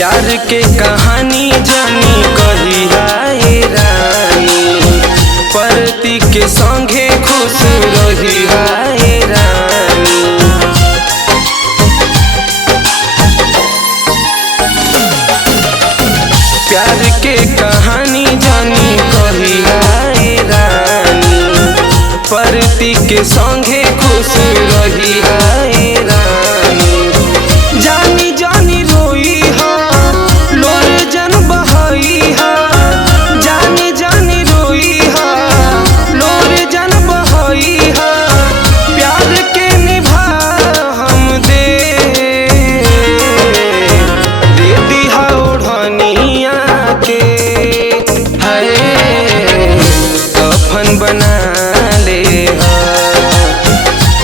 प्यार के कहानी जानी कही हाय रानी, परती के संगे खुश रही हाय रानी। प्यार के कहानी जानी कही हाय रानी, परती के संगे खुश रही हाय रानी। जानी जानी रोई हा लोर जन बहाई हा, जानी जानी रोई हा लोर जन बहाई हा। प्यार के निभा हम दे दिहा ओढ़निया के है कफन बना ले हा,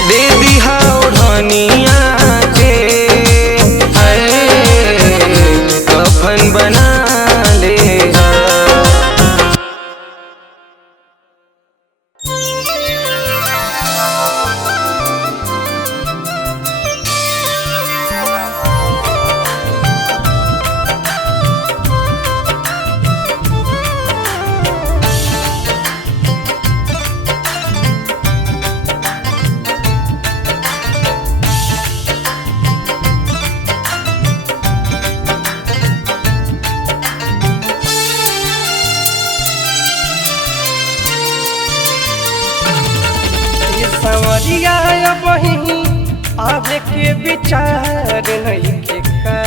दे दिहा ओढ़निया के है कफन बना ले हा। संवरिया बही आवे के विचार नहीं के का,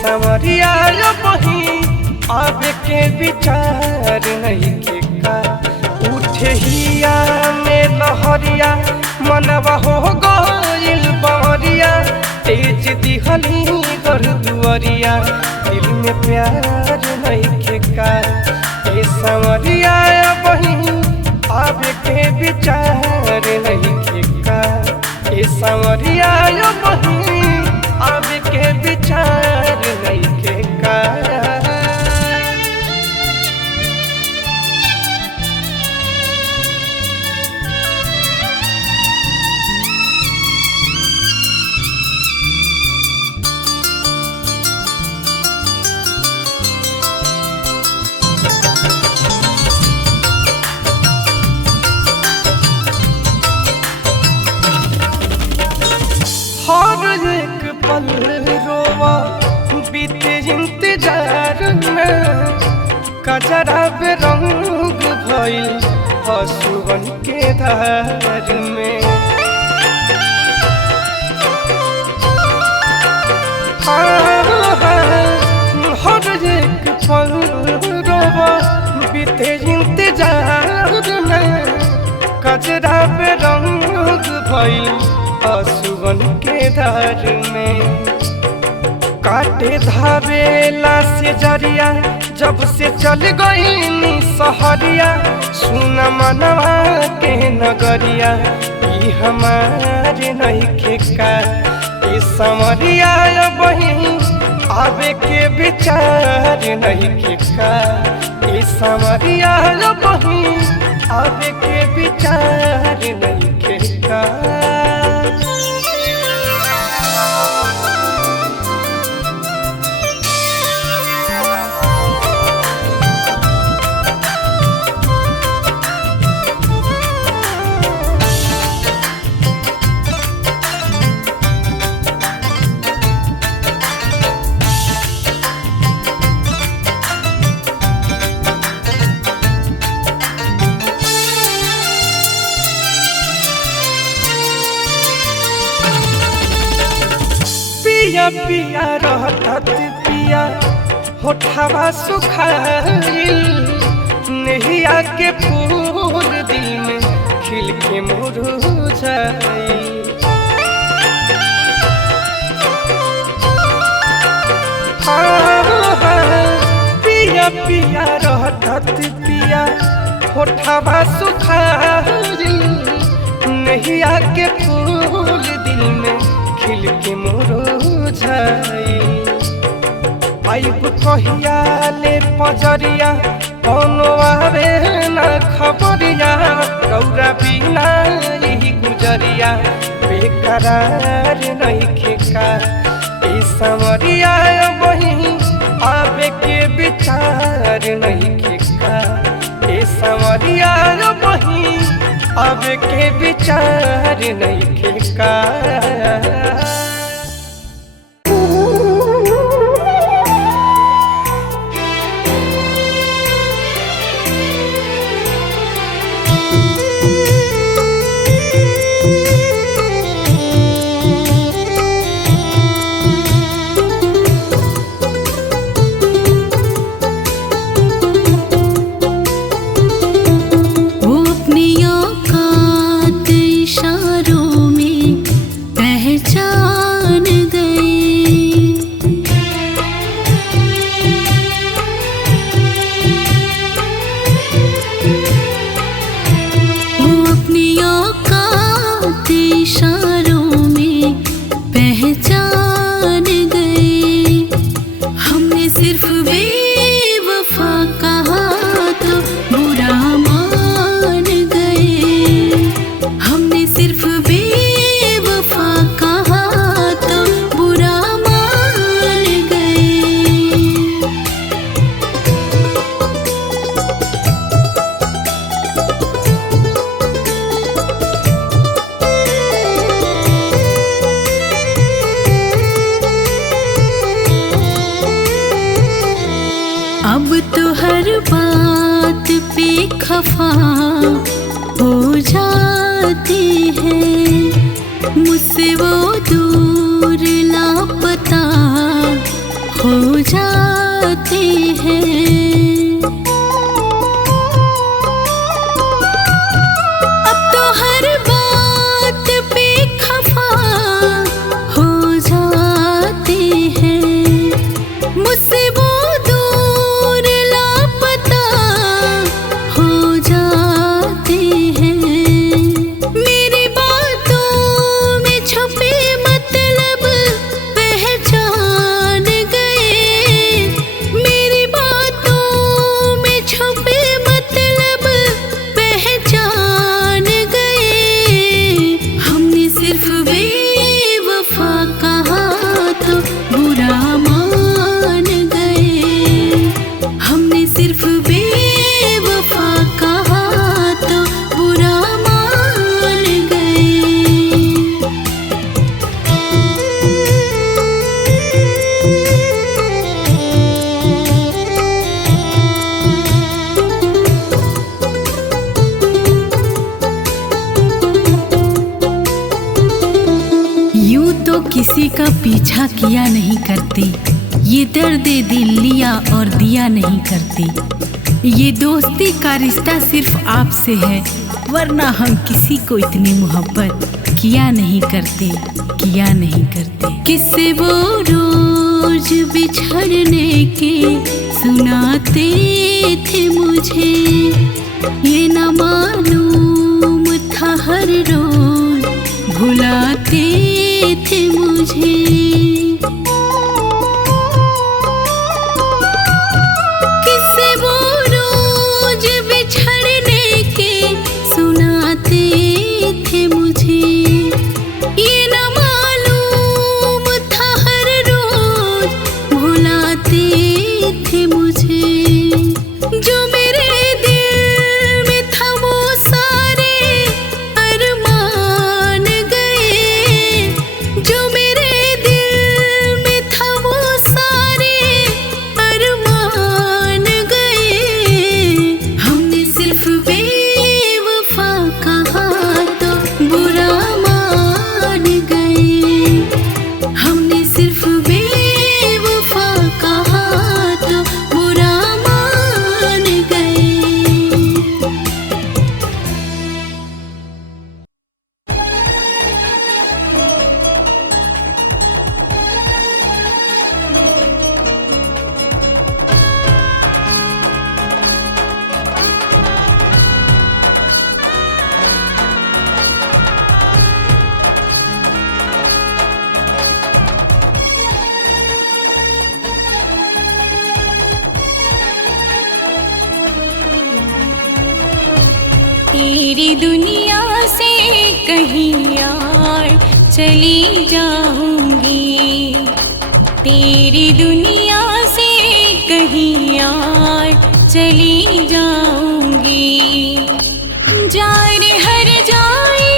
संवरिया बही आवे के विचार नहीं के का। उठे हिया में लहरिया मनवा हो गइल बहरिया, तेज दिहली कर दुआरिया दिल में प्यार नहीं के का। संवरिया बही आवे के विचार नहीं के का, संवरिया बही आवे के विचार नहीं के का। हर एक पल रोवा बीते इंतजार में, कजरा बेरंग भइल हसुवन के धार में। हर एक पल रोवा बीते इंतजार में, कजरा बेरंग भइल आंसुअन के धार में। काटे धावेला से जरिया जब से चल गई सहरिया, सुन मनवा के नगरिया ई हमारे नहीं खेका। संवरिया बही आवे के विचार नहीं खेका, संवरिया बही आवे के विचार नहीं खेका। पिया पिया रहत पिया होठवा सुखाइल, नहिया के फूल दिल में खिल के मुरझाइल। पिया पिया रहत पिया होठवा सुखाइल, नहिया के फूल दिल में खिल के मुरझाई। आइब कहिया ले पजरिया कोनो आवे न खबरिया, रौरा बिना ही गुजरिया बेकरार नहीं खेका। समरिया वही आवे के विचार नहीं का। ए समरिया वही आवे के विचार नहीं का। अब तो हर बात पे खफा हो जाते हैं, मुझसे वो दूर लापता हो जाते हैं। अब तो हर बात पे खफा हो जाते हैं, मुझसे वो दूर लापता हो जाते हैं। मेरी बातों में छुपे मतलब पहचान गए, मेरी बातों में छुपे मतलब पहचान गए। हमने सिर्फ बेवफा कहा तो बुरा मान गए, हमने सिर्फ बेवफा कहा तो बुरा मान गए। यूं तो किसी का पीछा किया नहीं करते, ये दर्द दिल लिया और दिया नहीं करते। ये दोस्ती का रिश्ता सिर्फ आपसे है, वरना हम किसी को इतनी मोहब्बत किया नहीं करते, किया नहीं करते। किससे वो रोज बिछड़ने के सुनाते थे मुझे, ये न मालूम था हर रोज भुलाते थे मुझे। किससे वो रोज बिछड़ने के सुनाते थे मुझे, ये न मालूम था हर रोज भुलाते थे मुझे। जो मेरे दिल में था वो सारे अरमान गए, जो मेरे दिल में था वो सारे अरमान गए। हमने सिर्फ बेवफा कहा तो बुरा मान गए, हमने सिर्फ बेवफा कहा तो बुरा मान गए। तेरी दुनिया से कहीं यार चली जाऊंगी, तेरी दुनिया से कहीं और चली जाऊंगी। जा रे हर जाए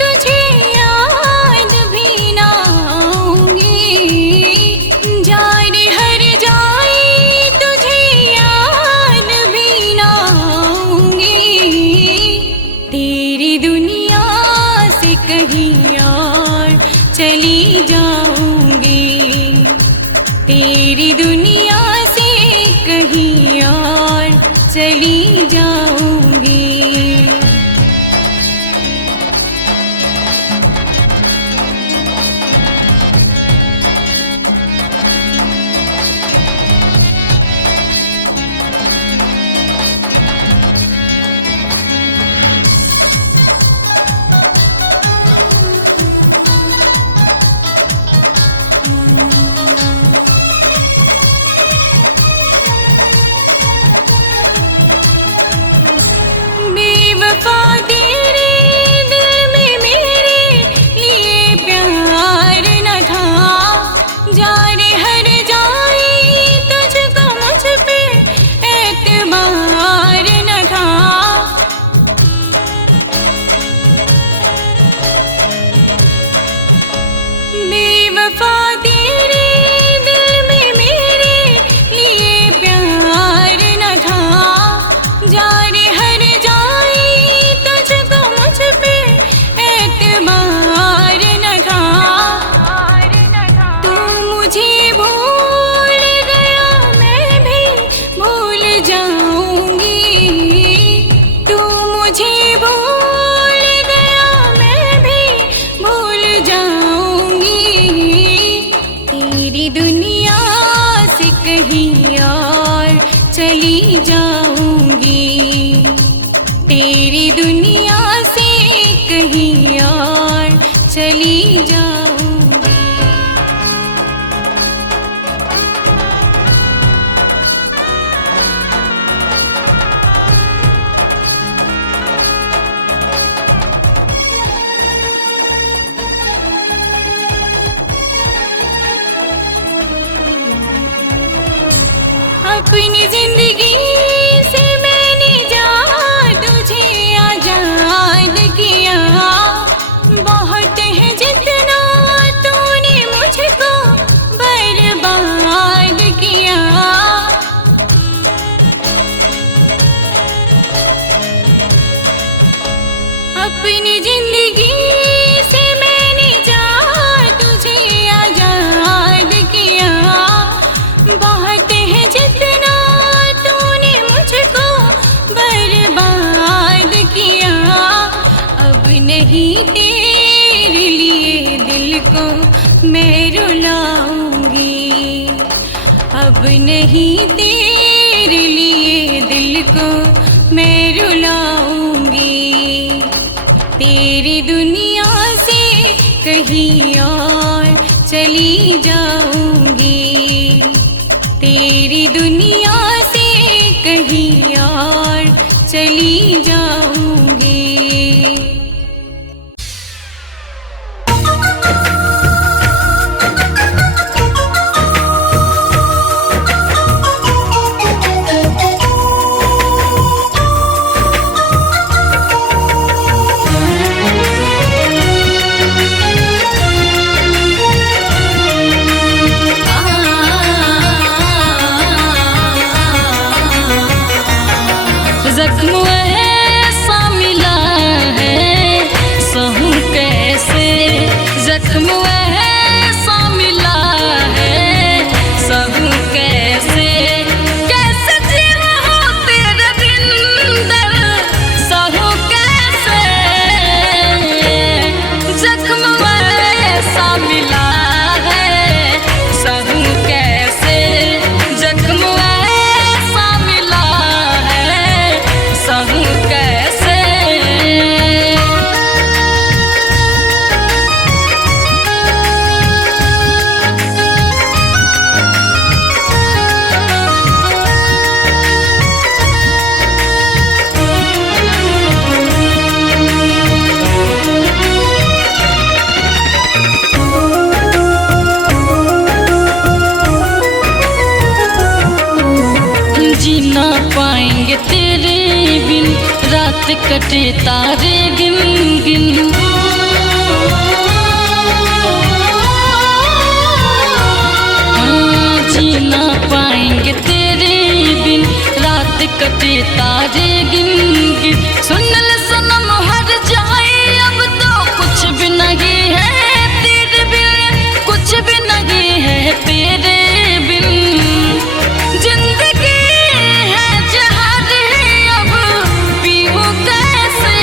तुझे याद भी ना आऊंगी। जा रे हर जाए तुझे याद भी ना आऊंगी। तेरी दुनिया से कहीं और चली जाऊंगी। तेरी दुनिया से कहीं और चली जाऊंगी। बेवफा तेरे दिल में मेरे लिए प्यार न था। जा रे हर जाए तुझको मुझ पे एतबार न था। बेवफा तेरे दिल में मेरे लिए प्यार न था। जा रे हर जाए तुझको मुझ पे एतबार न था। तू मुझे भूल गया मैं भी भूल जाऊंगी। तू मुझे भूल गया मैं भी भूल जाऊंगी। तेरी दुनिया से कहीं और चली जाऊंगी। तेरी दुनिया से कहीं और चली जाऊंगी। अपनी जिंदगी से मैंने जा तुझे आजाद किया। बहुत है जितना तूने मुझको बर्बाद किया। अपनी जिंदगी से मैंने जा तुझे आजाद किया। बहुत है जितना तूने मुझको बर्बाद किया। अब नहीं तेरे लिए दिल को मैं रुलाऊंगी। अब नहीं तेरे लिए दिल को मैं रुलाऊंगी। तेरी दुनिया से कहीं और चली जाऊंगी। तेरी दुनिया से कहीं और चली जाऊंगी। कटे तारे गिन गिन। हाँ, जी ना पाएंगे तेरे बिन, रात कटे तारे गिन गिन। सुन ले सनम हर जाए अब तो कुछ भी नहीं है तेरे बिन, कुछ भी नहीं है तेरे बिन। जिंदगी है जहर अब पीऊं कैसे,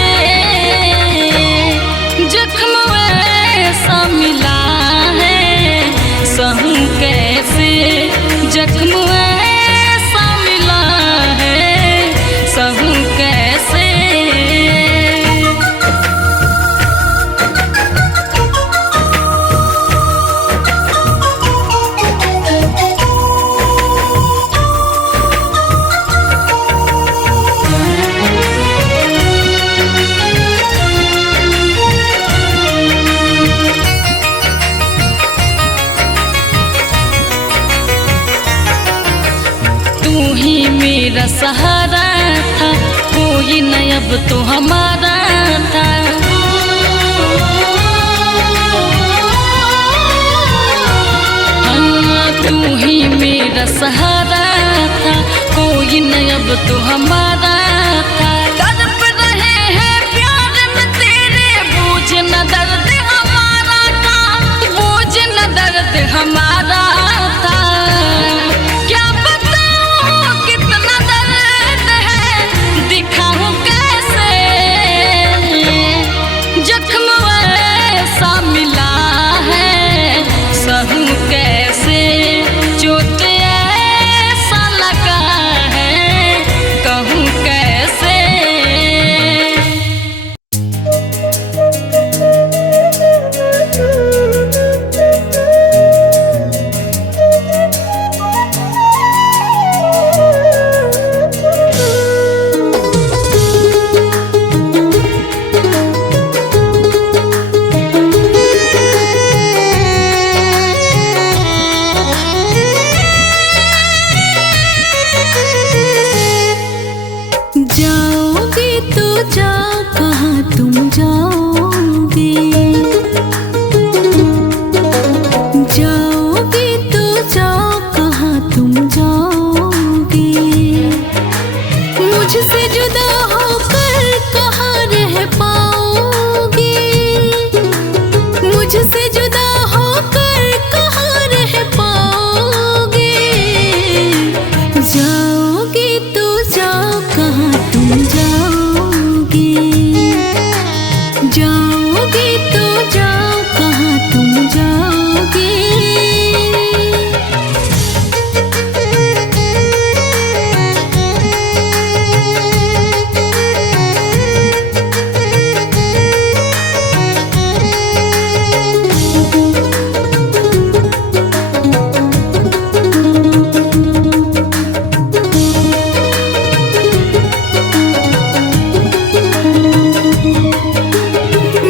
जख्म ऐसा मिला है सहूं कैसे, जख्म ऐसा मिला है सहूं कैसे। तू ही मेरा सहारा था, कोई न अब तो हमारा था। हाँ, तू ही मेरा सहारा था, कोई न अब तो हमारा था। तड़प रहे हैं प्यार में तेरे, बूझ न दर्द हमारा था, बूझ न दर्द हमारा था। क्या बताऊं कितना दर्द है, दिखाऊं कैसे, जख्म ऐसा मिला है सहूं कैसे, चोट ऐसा लगा है कहूं कैसे। जाओगे तो जाओ कहाँ तुम जाओगे, जाओगे तो जाओ कहाँ तुम जाओगे। मुझसे जुदा होकर कहाँ रह पाओगे, मुझसे जुदा होकर कहाँ रह पाओगे। जाओगे तो जाओ कहाँ तुम जाओगे, जाओगे तो जाओ कहाँ तुम जाओगे।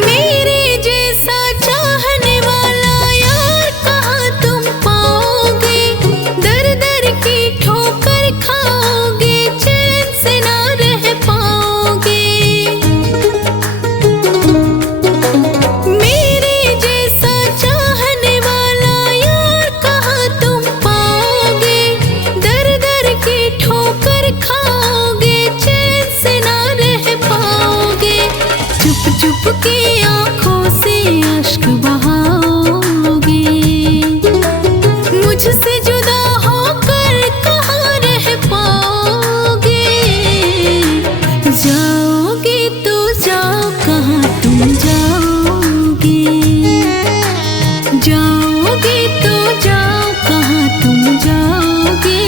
मेरे जैसा चाहने वाला यार कहाँ तुम पाओगे, दर दर की ठोकर खाओगे, चैन से ना रह पाओगे। मेरे जैसा चाहने वाला यार कहाँ तुम पाओगे, दर दर की ठोकर खाओगे, चैन से ना रह पाओगे। चुप चुप के आँखों से अश्क बहाओगे, मुझसे जुदा होकर कहाँ रह पाओगे। जाओगे तो जाओ कहाँ तुम जाओगे, जाओगे तो जाओ कहाँ तुम जाओगे।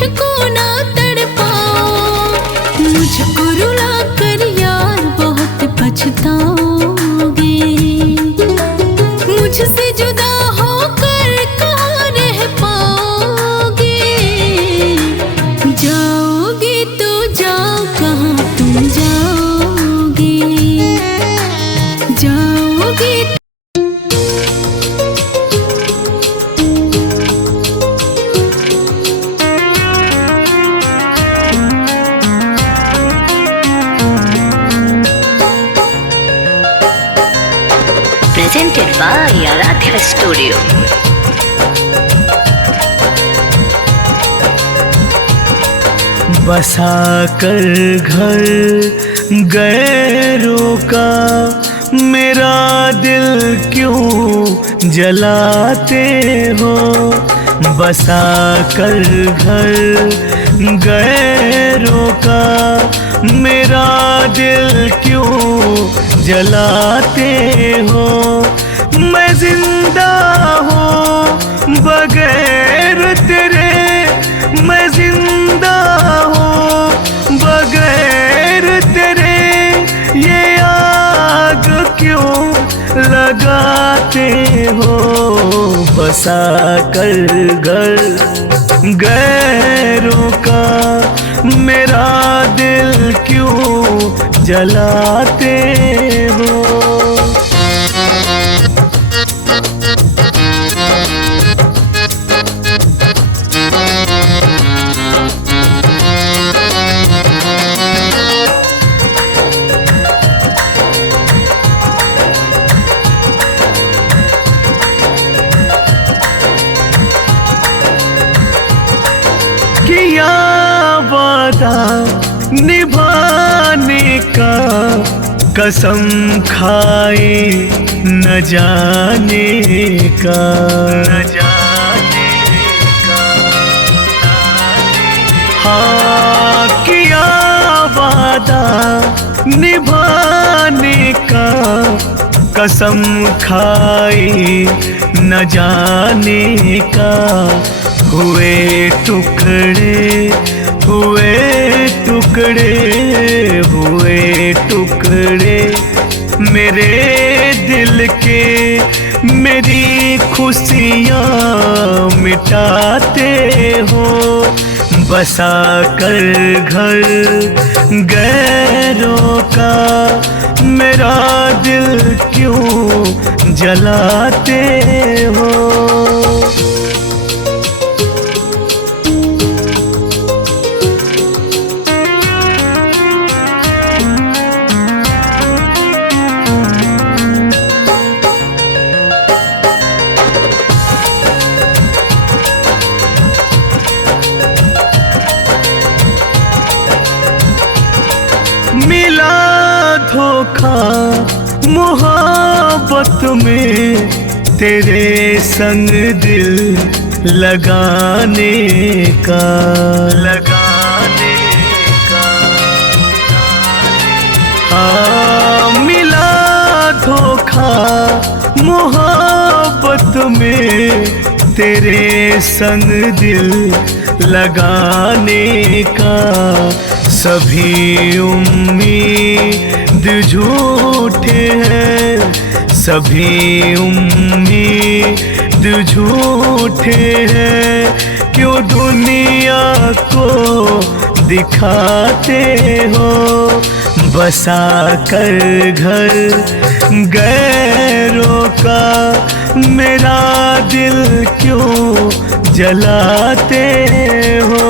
मुझको ना तड़पाओ। मुझको रुला कर यार बहुत पछताओगे। मुझसे जुदा होकर कहाँ रह पाओगे। जाओगे तो जाओ कहाँ तुम जाओगे। जाओगे Presented by Aradhya Studio. बसा कर घर गैरों का मेरा दिल क्यों जलाते हो। बसा कर घर गैरों का मेरा दिल क्यों जलाते हो। मैं जिंदा हूँ बगैर तेरे, मैं जिंदा हूँ बगैर तेरे। ये आग क्यों लगाते हो। बसा कर घर गैरों का मेरा दिल क्यों जलाते हो। किया वादा निभाने का, कसम खाए न जाने का। हाँ किया वादा निभाने का, कसम खाए न जाने का। हुए टुकड़े हुए टुकड़े हुए टुकड़े मेरे दिल के, मेरी खुशियाँ मिटाते हो। बसा कर घर गैरों का मेरा दिल क्यों जलाते हो। मिला धोखा मोहब्बत में, तेरे संग दिल लगाने का। हाँ मिला धोखा मोहब्बत में, तेरे संग दिल लगाने का। सभी उम्मीद झूठे हैं, सभी उम्मीद झूठे हैं। क्यों दुनिया को दिखाते हो। बसा कर घर गैरों का मेरा दिल क्यों जलाते हो।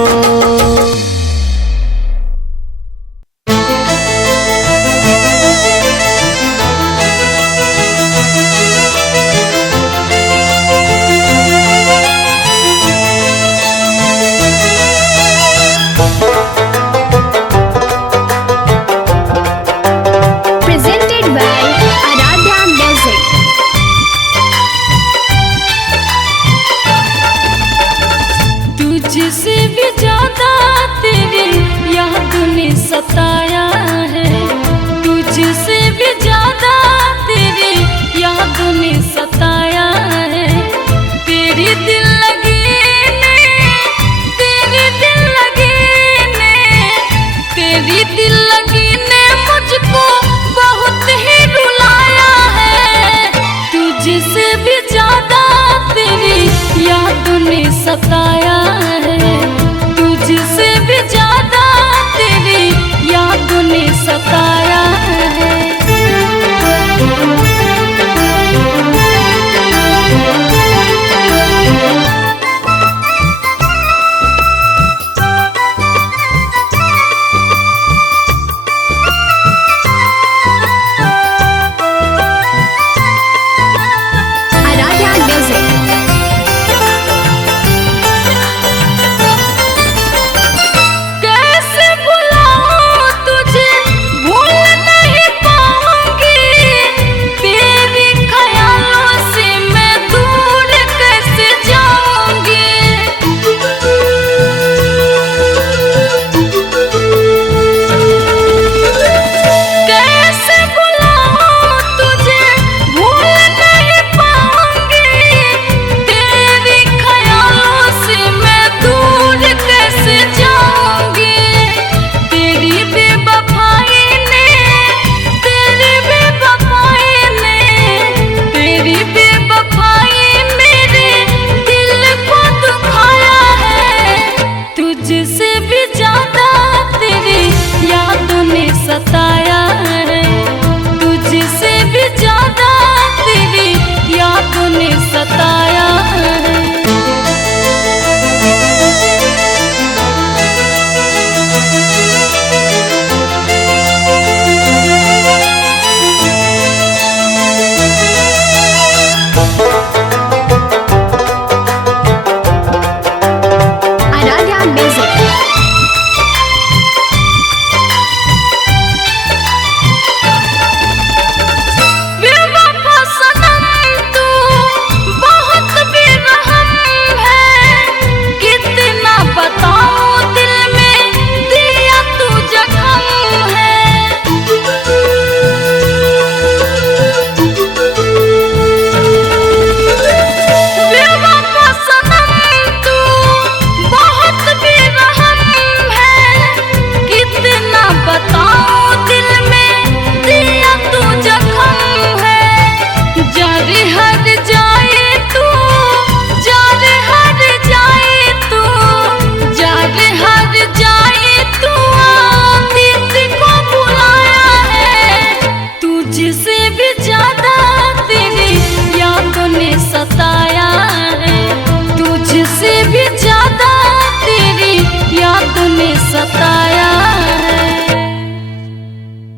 Presented by Aradhya Music. तुझसे भी ज्यादा तेरी याद ने सताया है। तुझसे भी ज्यादा तेरी याद ने सताया है। तेरी दिल लगी ने, तेरी दिल तेरी दिल लगी ने मुझको बहुत ही रुलाया है, तुझसे भी ज्यादा तेरी यादों ने सताया है, तुझसे भी ज्यादा तेरी यादों ने सताया है। Aradhya Music. कैसे भुलाऊं तुझे, भूल नहीं पाऊंगी, तेरी ख्यालों से मैं दूर कैसे जाऊंगी। कैसे भुलाऊं तुझे, भूल नहीं पाऊंगी, तेरी ख्यालों से मैं दूर कैसे जाऊंगी। तेरी बेवफाई ने, तेरी बेवफाई ने, तेरी बेवफाई मेरे दिल को दुखाया है, तुझसे भी ज्यादा